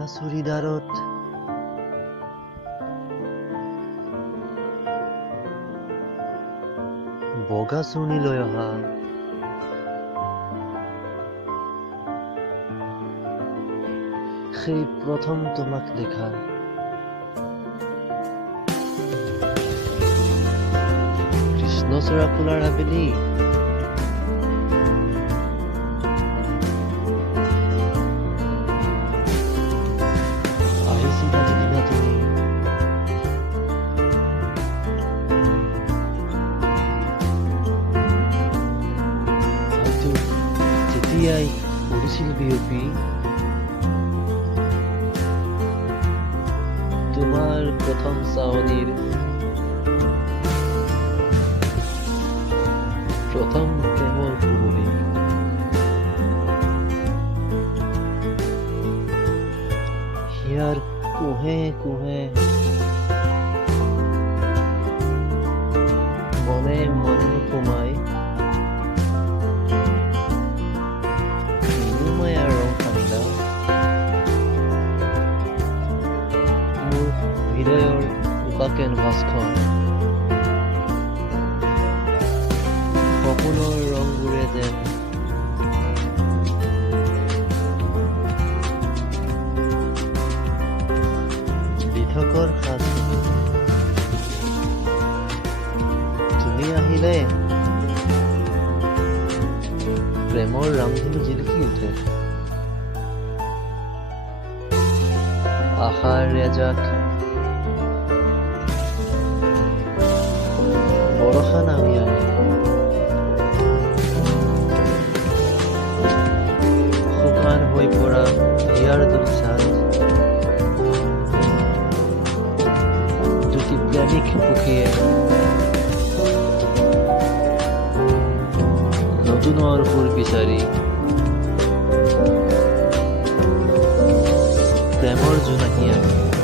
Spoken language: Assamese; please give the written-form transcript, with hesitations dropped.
নীলা চুৰিদাৰত বগা চুৰ্ণি লৈ অহা সেই প্ৰথম তোমাক দেখা কৃষ্ণচূড়া ফুলাৰ আবেলি আহিছিলা যিদিনা তুমি হয়তো তেতিয়াই পৰিছিল বিয়পি তোমাৰ প্ৰথম চাৱনিৰ প্ৰথম প্ৰেমৰ ফুলনি হিয়াৰ কুহে কুহে মনে মনে সোমাই মায়াৰ ৰং সানিলা মোৰ হৃদয়ৰ বোকা কেনভাছখন সপোনৰ ৰংবোৰে যেন লিখকৰ সাজ তুমি আহিলে প্ৰেমৰ ৰামধেনু জিলিকি উঠে আশাৰ ৰেজাক বৰষা নামি আহে শুকান হৈ পৰা হিয়াৰ দুচাত দুটি প্ৰেমিক সুখীয়ে নতুনৰ সুৰ বিচাৰি প্ৰেমৰ জোনাকী আহে